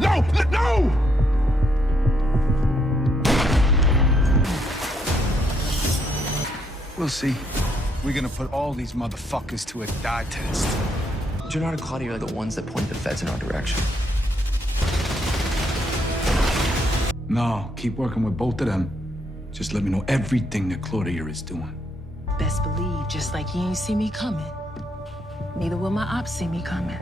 No! No! We'll see. We're gonna put all these motherfuckers to a dye test. Gennard and Claudia are the ones that point the feds in our direction. No, keep working with both of them. Just let me know everything that Claudia is doing. Best believe, just like you ain't see me coming, neither will my ops see me coming.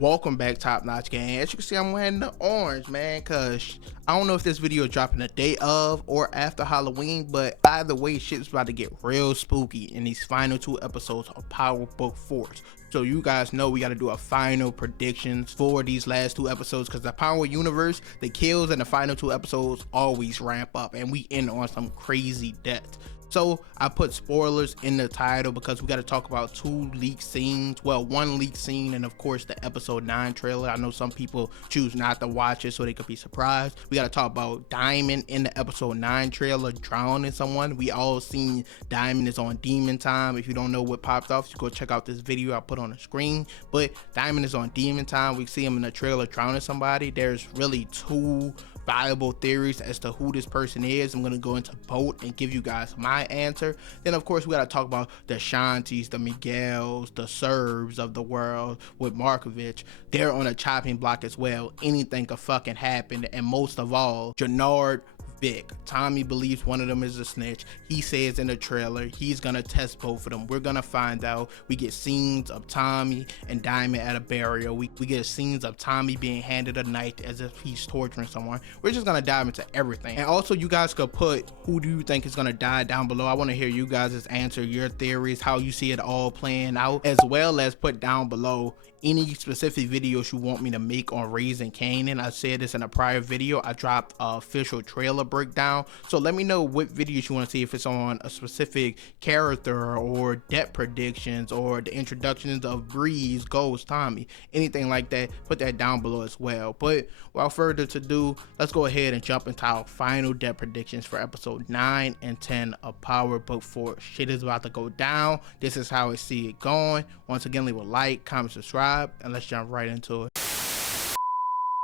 Welcome back, Top Notch Gang. As you can see, I'm wearing the orange, man, because I don't know if this video is dropping the day of or after Halloween, but either way, shit's about to get real spooky in these final 2 episodes of Power Book Force. So you guys know we got to do a final predictions for these last 2 episodes, because the Power Universe, the kills in the final 2 episodes always ramp up, and we end on some crazy deaths. So I put spoilers in the title because we got to talk about 2 leaked scenes. Well, 1 leaked scene, and of course the episode 9 trailer. I know some people choose not to watch it so they could be surprised. We got to talk about Diamond in the episode 9 trailer drowning someone. We all seen Diamond is on demon time. If you don't know what popped off, you go check out this video I put on the screen. But Diamond is on demon time. We see him in the trailer drowning somebody. There's really 2 viable theories as to who this person is. I'm going to go into both and give you guys my answer. Then of course we got to talk about the Shantis, the Miguels, the Serbs of the world with Markovich. They're on a chopping block as well. Anything could fucking happen. And most of all, Gennard, Vic. Tommy believes one of them is a snitch. He says in the trailer he's gonna test both of them. We're gonna find out. We get scenes of Tommy and Diamond at a burial. We get scenes of Tommy being handed a knife as if he's torturing someone. We're just gonna dive into everything. And also you guys could put who do you think is gonna die down below. I want to hear you guys answer your theories, how you see it all playing out, as well as put down below any specific videos you want me to make on Raising Kanan. I said this in a prior video. I dropped an official trailer breakdown, so let me know what videos you want to see, if it's on a specific character or debt predictions or the introductions of Breeze, Ghost, Tommy, anything like that. Put that down below as well. But without further ado, let's go ahead and jump into our final debt predictions for episode 9 and 10 of Power Book 4. Shit is about to go down. This is how I see it going. Once again, leave a like, comment, subscribe, and let's jump right into it.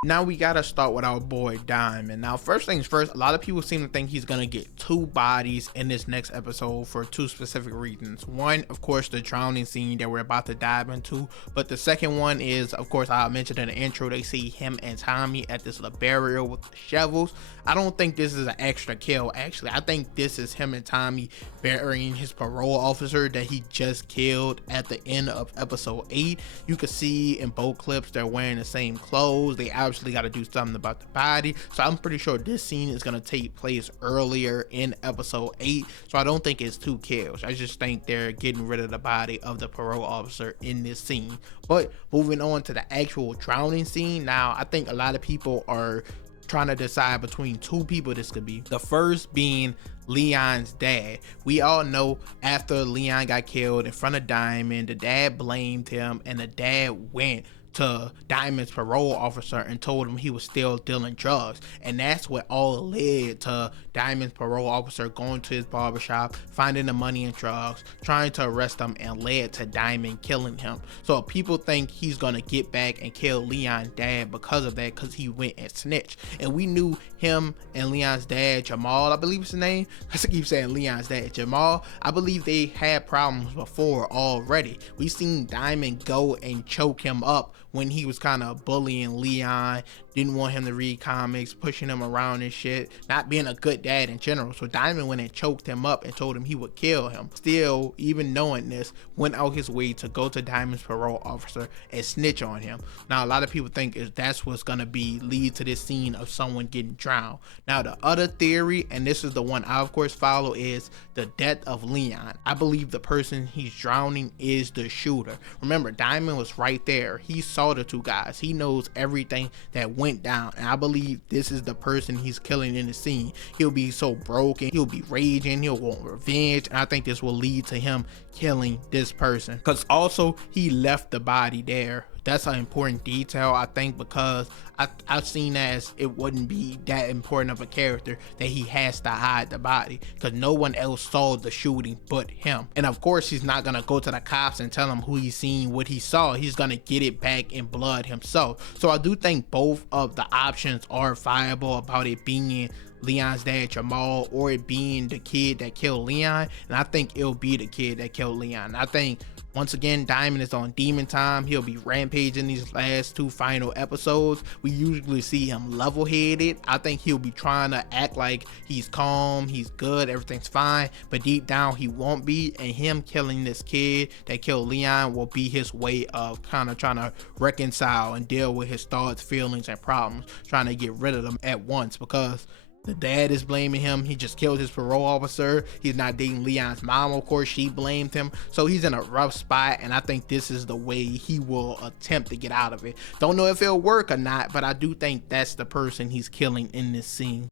Now we gotta start with our boy Diamond. Now first things first, a lot of people seem to think he's gonna get 2 bodies in this next episode for 2 specific reasons. One, of course, the drowning scene that we're about to dive into, but the second one is, of course, I mentioned in the intro, they see him and Tommy at this little burial with the shovels. I don't think this is an extra kill. Actually, I think this is him and Tommy burying his parole officer that he just killed at the end of episode 8. You can see in both clips they're wearing the same clothes. They obviously got to do something about the body, so I'm pretty sure this scene is going to take place earlier in episode 8. So I don't think it's 2 kills. I just think they're getting rid of the body of the parole officer in this scene. But moving on to the actual drowning scene, now I think a lot of people are trying to decide between 2 people this could be. The first being Leon's dad. We all know after Leon got killed in front of Diamond, the dad blamed him, and the dad went to Diamond's parole officer and told him he was still dealing drugs, and that's what all led to Diamond's parole officer going to his barbershop, finding the money and drugs, trying to arrest him, and led to Diamond killing him. So people think he's gonna get back and kill Leon's dad because of that, because he went and snitched. And we knew him and Leon's dad, Jamal, I believe his name, I keep saying Leon's dad, Jamal, I believe they had problems before already. We seen Diamond go and choke him up when he was kind of bullying Leon, didn't want him to read comics, pushing him around and shit, not being a good dad in general. So Diamond went and choked him up and told him he would kill him. Still, even knowing this, went out his way to go to Diamond's parole officer and snitch on him. Now a lot of people think that's what's gonna be lead to this scene of someone getting drowned. Now the other theory, and this is the one I of course follow, is the death of Leon. I believe the person he's drowning is the shooter. Remember, Diamond was right there. He saw the 2 guys. He knows everything that went went down, and I believe this is the person he's killing in the scene. He'll be so broken, he'll be raging, he'll want revenge, and I think this will lead to him killing this person, because also he left the body there. That's an important detail, I think, because I've seen as it wouldn't be that important of a character that he has to hide the body, because no one else saw the shooting but him. And of course, he's not gonna go to the cops and tell them who he's seen, what he saw. He's gonna get it back in blood himself. So I do think both of the options are viable, about it being Leon's dad Jamal or it being the kid that killed Leon. And I think it'll be the kid that killed Leon. I think once again, Diamond is on demon time. He'll be rampaging these last 2 final episodes. We usually see him level-headed. I think he'll be trying to act like he's calm, he's good, everything's fine, but deep down he won't be. And him killing this kid that killed Leon will be his way of kind of trying to reconcile and deal with his thoughts, feelings, and problems, trying to get rid of them at once, because the dad is blaming him. He just killed his parole officer. He's not dating Leon's mom, of course. She blamed him. So he's in a rough spot, and I think this is the way he will attempt to get out of it. Don't know if it'll work or not, but I do think that's the person he's killing in this scene.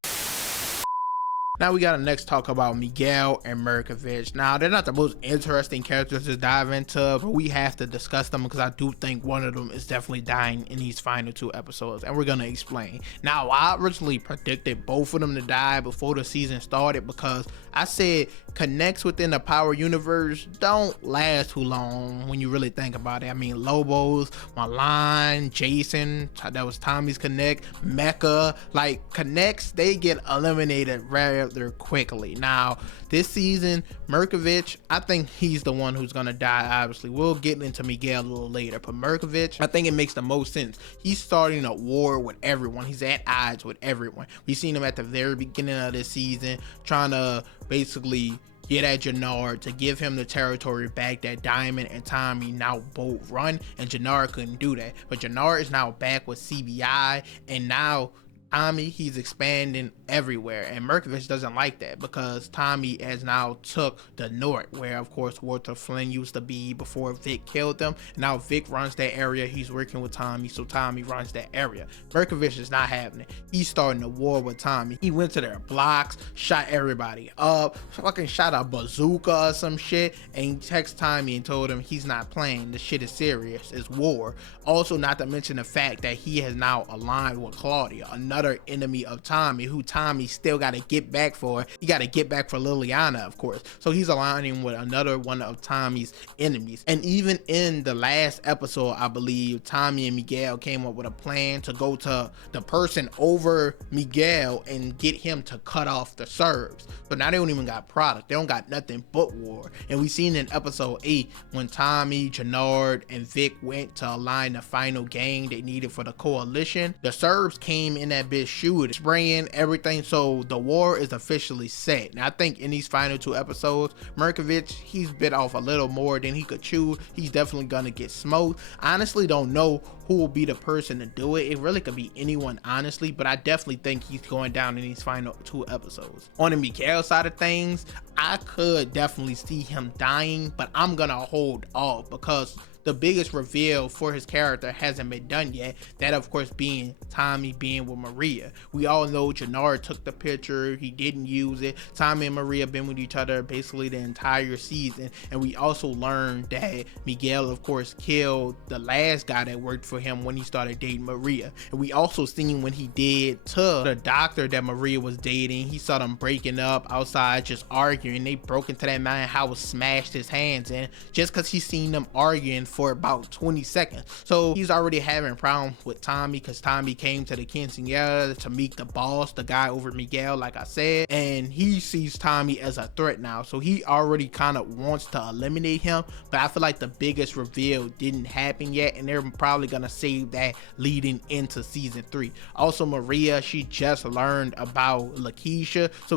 Now we gotta next talk about Miguel and Mirkovich. Now they're not the most interesting characters to dive into, but we have to discuss them because I do think one of them is definitely dying in these final 2 episodes, and we're gonna explain. Now I originally predicted both of them to die before the season started, because I said connects within the Power universe don't last too long when you really think about it. I mean, Lobos, Milan, Jason, that was Tommy's connect, Mecca, like connects, they get eliminated rather quickly. Now this season, Mirkovich, I think he's the one who's gonna die. Obviously we'll get into Miguel a little later, but Mirkovich, I think it makes the most sense. He's starting a war with everyone. He's at odds with everyone. We've seen him at the very beginning of this season trying to basically get at Jannard to give him the territory back that Diamond and Tommy now both run, and Jannard couldn't do that. But Jannard is now back with CBI, and now Tommy, he's expanding everywhere, and Mirkovich doesn't like that because Tommy has now took the north, where of course Walter Flynn used to be before Vic killed them. Now Vic runs that area. He's working with Tommy, so Tommy runs that area. Mirkovich is not having it. He's starting a war with Tommy. He went to their blocks, shot everybody up, fucking shot a bazooka or some shit, and he texted Tommy and told him he's not playing. The shit is serious. It's war. Also, not to mention the fact that he has now aligned with Claudia, another enemy of Tommy, who Tommy still got to get back for. He got to get back for Liliana, of course. So he's aligning with another one of Tommy's enemies. And even in the last episode, I believe Tommy and Miguel came up with a plan to go to the person over Miguel and get him to cut off the Serbs. So now they don't even got product. They don't got nothing but war. And we seen in episode 8 when Tommy, Jannard, and Vic went to align the final gang they needed for the coalition, the Serbs came in that bitch shooting, spraying everything. So the war is officially set. Now I think in these final 2 episodes, Mirkovich, he's bit off a little more than he could chew. He's definitely gonna get smoked. I honestly don't know who will be the person to do it. It really could be anyone, honestly, but I definitely think he's going down in these final 2 episodes. On the Miguel side of things, I could definitely see him dying, but I'm gonna hold off because the biggest reveal for his character hasn't been done yet. That of course being Tommy being with Maria. We all know Jannard took the picture, he didn't use it. Tommy and Maria been with each other basically the entire season, and we also learned that Miguel of course killed the last guy that worked for him when he started dating Maria. And we also seen when he did to the doctor that Maria was dating, he saw them breaking up outside just arguing. They broke into that man's house, smashed his hands in just because he seen them arguing for about 20 seconds. So he's already having problems with Tommy because Tommy came to the quinceañera to meet the boss, the guy over Miguel, like I said, and he sees Tommy as a threat now. So he already kind of wants to eliminate him, but I feel like the biggest reveal didn't happen yet, and they're probably gonna save that leading into season 3. Also, Maria, she just learned about Lakeisha, so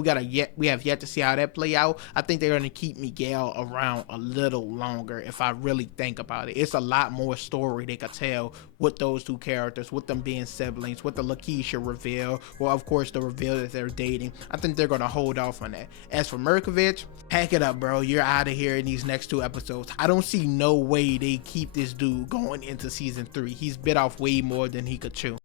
we have yet to see how that play out. I think they're gonna keep Miguel around a little longer if I really think about it. It's a lot more story they could tell with those 2 characters, with them being siblings, with the Lakeisha reveal, or of course the reveal that they're dating. I think they're gonna hold off on that. As for Mirkovich, pack it up, bro. You're out of here in these next 2 episodes. I don't see no way they keep this dude going into season 3. He's bit off way more than he could chew.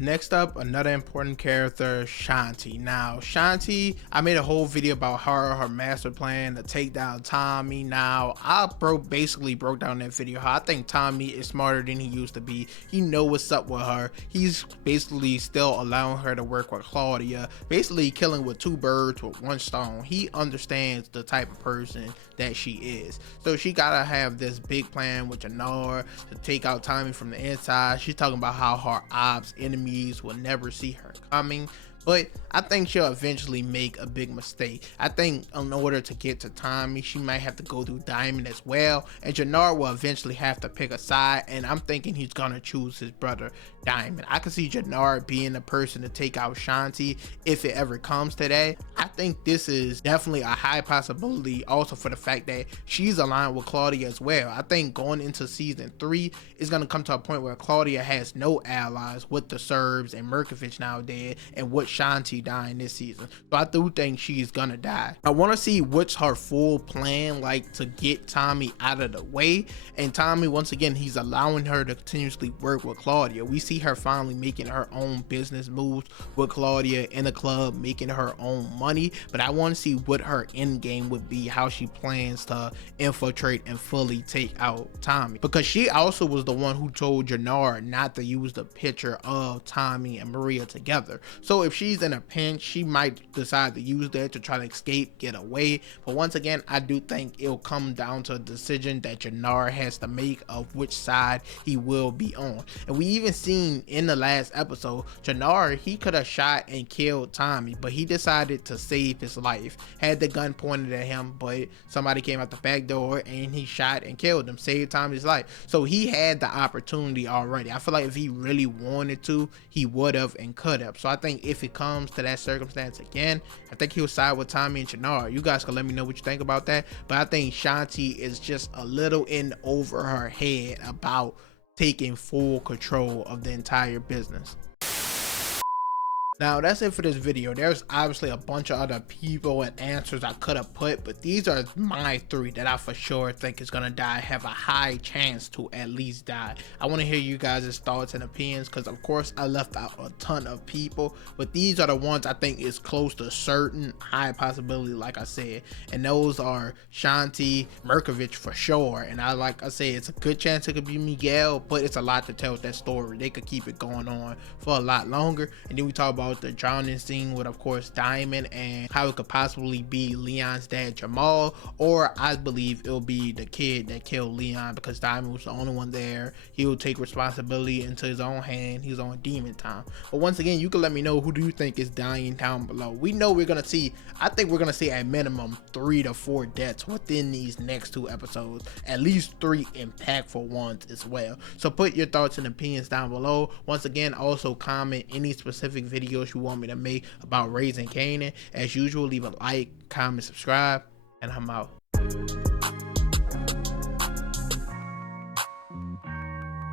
Next up, another important character, Shanti. Now, Shanti, I made a whole video about her master plan to take down Tommy. Now, I basically broke down that video how I think Tommy is smarter than he used to be. He know what's up with her. He's basically still allowing her to work with Claudia, basically killing with two birds with one stone. He understands the type of person that she is. So she gotta have this big plan with Jannar to take out Tommy from the inside. She's talking about how her ops, enemies will never see her coming, but I think she'll eventually make a big mistake. I think in order to get to Tommy, she might have to go through Diamond as well, and Jannar will eventually have to pick a side, and I'm thinking he's gonna choose his brother Diamond. I can see Jannar being the person to take out Shanti if it ever comes to that. I think this is definitely a high possibility also for the fact that she's aligned with Claudia as well. I think going into season 3 is gonna come to a point where Claudia has no allies with the Serbs and Merkovich now dead, and with Shanti dying this season. So I do think she's gonna die. I want to see what's her full plan like to get Tommy out of the way. And Tommy, once again, he's allowing her to continuously work with Claudia. We see her finally making her own business moves with Claudia in the club, making her own money. But I want to see what her end game would be, how she plans to infiltrate and fully take out Tommy, because she also was the one who told Jannar not to use the picture of Tommy and Maria together. So if she's in a pinch, she might decide to use that to try to escape, get away. But once again, I do think it'll come down to a decision that Jannar has to make of which side he will be on. And we even seen in the last episode, Jannar, he could have shot and killed Tommy, but he decided to save his life. Had the gun pointed at him, but somebody came out the back door and he shot and killed him, saved Tommy's life. So he had the opportunity already. I feel like if he really wanted to, he would have and could have. So I think if it comes to that circumstance again, I think he'll side with Tommy and Jannar. You guys can let me know what you think about that. But I think Shanti is just a little in over her head about taking full control of the entire business. Now that's it for this video. There's obviously a bunch of other people and answers I could have put, but these are my 3 that I for sure think is gonna die, have a high chance to at least die. I want to hear you guys' thoughts and opinions, because of course I left out a ton of people, but these are the ones I think is close to certain, high possibility, like I said, and those are Shanti, Merkovich for sure, and like I said, it's a good chance it could be Miguel, but it's a lot to tell with that story. They could keep it going on for a lot longer. And then we talk about the drowning scene with, of course, Diamond, and how it could possibly be Leon's dad Jamal, or I believe it'll be the kid that killed Leon, because Diamond was the only one there. He will take responsibility into his own hand. He's on demon time. But once again, you can let me know, who do you think is dying down below. We know we're gonna see, I think we're gonna see at minimum 3 to 4 deaths within these next 2 episodes, at least 3 impactful ones as well. So put your thoughts and opinions down below. Once again, also comment any specific videos you want me to make about Raising Kanan. As usual, leave a like, comment, subscribe, and I'm out.